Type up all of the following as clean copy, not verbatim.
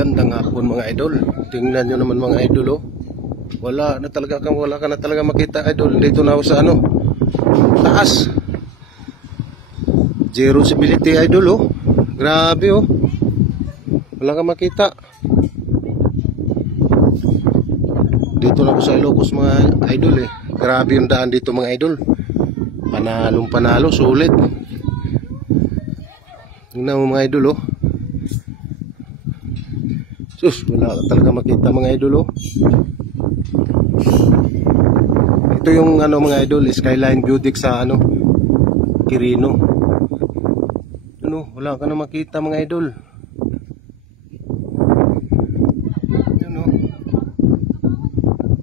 Magandang hapon mga idol. Tingnan nyo naman mga idol oh. Wala ka na talaga makita idol. Dito na ako sa ano, taas. Zero visibility idol oh. Grabe oh. Wala ka makita. Dito na ako sa Ilocos mga idol eh. Grabe yung daan dito mga idol. Panalong panalo, sulit. Tingnan mo mga idol oh. Sus, wala ka talaga makita mga idol oh. Ito yung ano mga idol, skyline view deck sa ano, Quirino. Ano, wala ka na makita mga idol. Ano,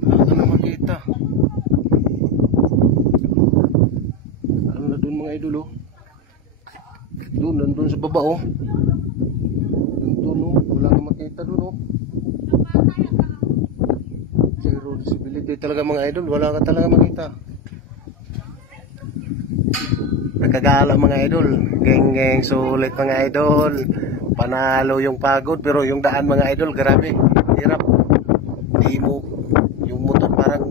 wala ka na makita. Ano na dun mga idol oh. Doon, nandun sa baba oh. Nandun oh, wala ka makita dun oh. Zero visibility talaga mga idol, wala ka talaga makita. Nakagala mga idol, geng sulit mga idol. Panalo yung pagod, pero yung daan mga idol, grabe, hirap. Di mo, yung motor parang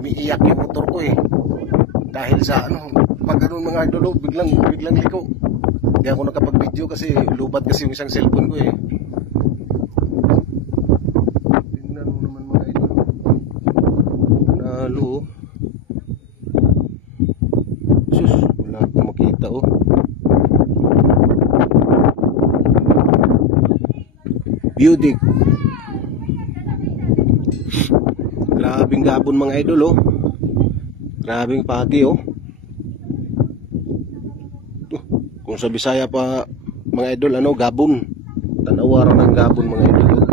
umiiyak yung motor ko eh. Dahil sa ano, pag ganun mga idol oh, biglang liko. Hindi ako nakapag-video kasi lubat kasi yung isang cellphone ko eh. Tingnan mo naman mga idol. Panalo oh. Sus, wala akong makita oh. Beauty. Grabing gabon mga idol oh. Grabing pagi oh. Kung sa Bisaya pa mga idol ano, gabon. Tanawaran ng gabon mga idol oh.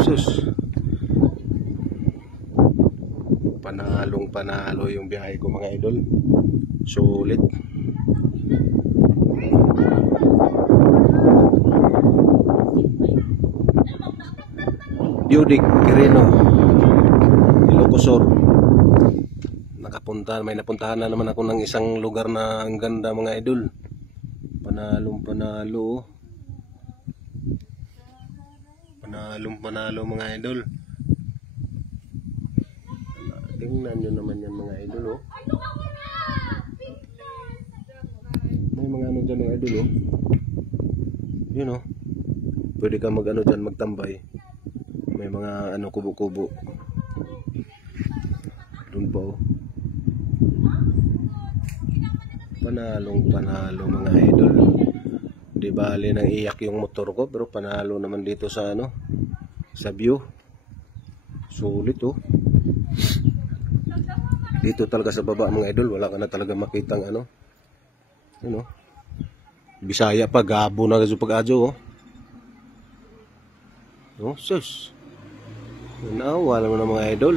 Sus. Panalo yung biyahe ko mga idol. Sulit. Budik, Quirino, Ilocos. May napuntahan na naman ako ng isang lugar na ang ganda mga idol. Panalo. Panalo mga idol. Tingnan nyo naman yan mga idol oh. May mga ano dyan mga idol oh. Yun oh. Pwede ka mag ano dyan, magtambay. May mga ano kubo-kubo. Doon pa oh. Panalo mga idol. Di bali nang iyak yung motor ko, pero panalo naman dito sa ano, sa view. Sulit oh. Dito talaga sa baba mga idol, wala ka na talaga makitang ano. Ano? Bisaya pa, gabo na gaso pag-adyo oh. Oh, sus. Wala mo na mga idol.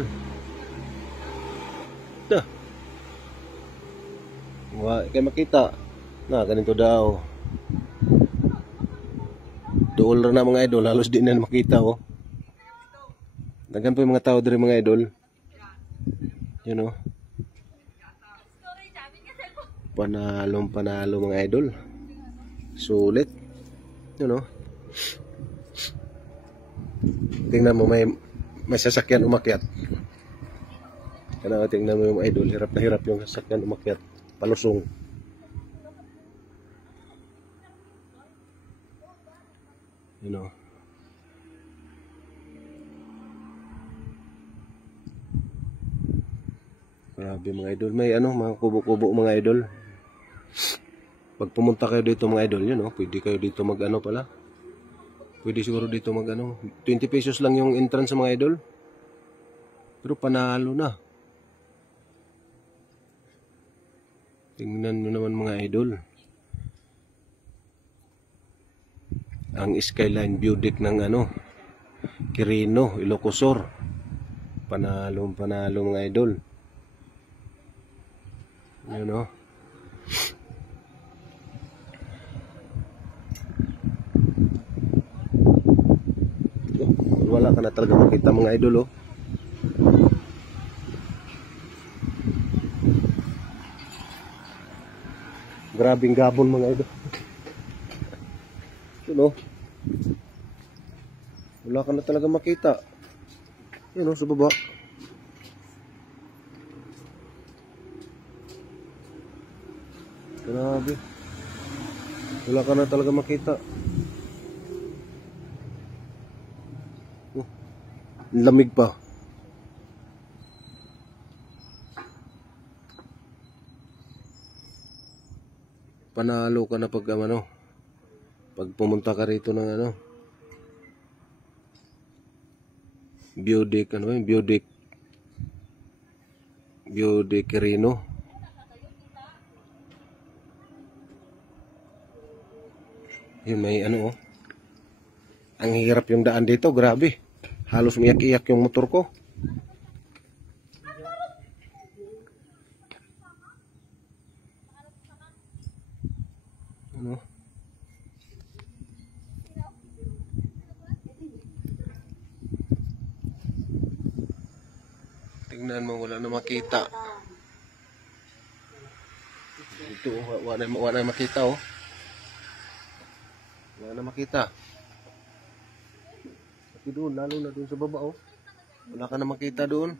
Dah. Kaya makita na ganito daw. Dool na mga idol, halos di na makita oh. Dagan po yung mga tao diri mga idol. Yun oh. Panalo mga idol. Sulit. Yun oh. Tingnan mo may sasakyan umakyat. Tingnan mo yung idol, hirap na hirap yung sasakyan umakyat. Palusong. You know. Grabe mga idol. May ano, mga kubo-kubo mga idol. Pag pumunta kayo dito mga idol, yun oh, pwede kayo dito mag ano pala. Pwede siguro dito mag ano. 20 pesos lang yung entrance mga idol. Pero panalo na. Tingnan nyo naman mga idol. Ang skyline view deck ng ano, Quirino, Ilocos. Panalo mga idol. Yun o. Wala ka na talaga makita mga idol oh. Grabing gabon mga idol. Ito no. Wala ka na talaga makita. Yun o, sa baba. Grabe. Wala ka na talaga makita. Lamig pa. Panalo ka na pag ano, pag pumunta ka rito ng ano, Biodeck, ano yun, Biodeck Reno. Yun, may ano oh. Ang hirap yung daan dito, grabe. Halos umiyak-iyak yung motor ko. Ano? Tingnan mo, wala na makita. Ito, wala na makita oh. Wala na makita. Pati doon, lalo na doon sa baba oh. Wala ka na makita doon.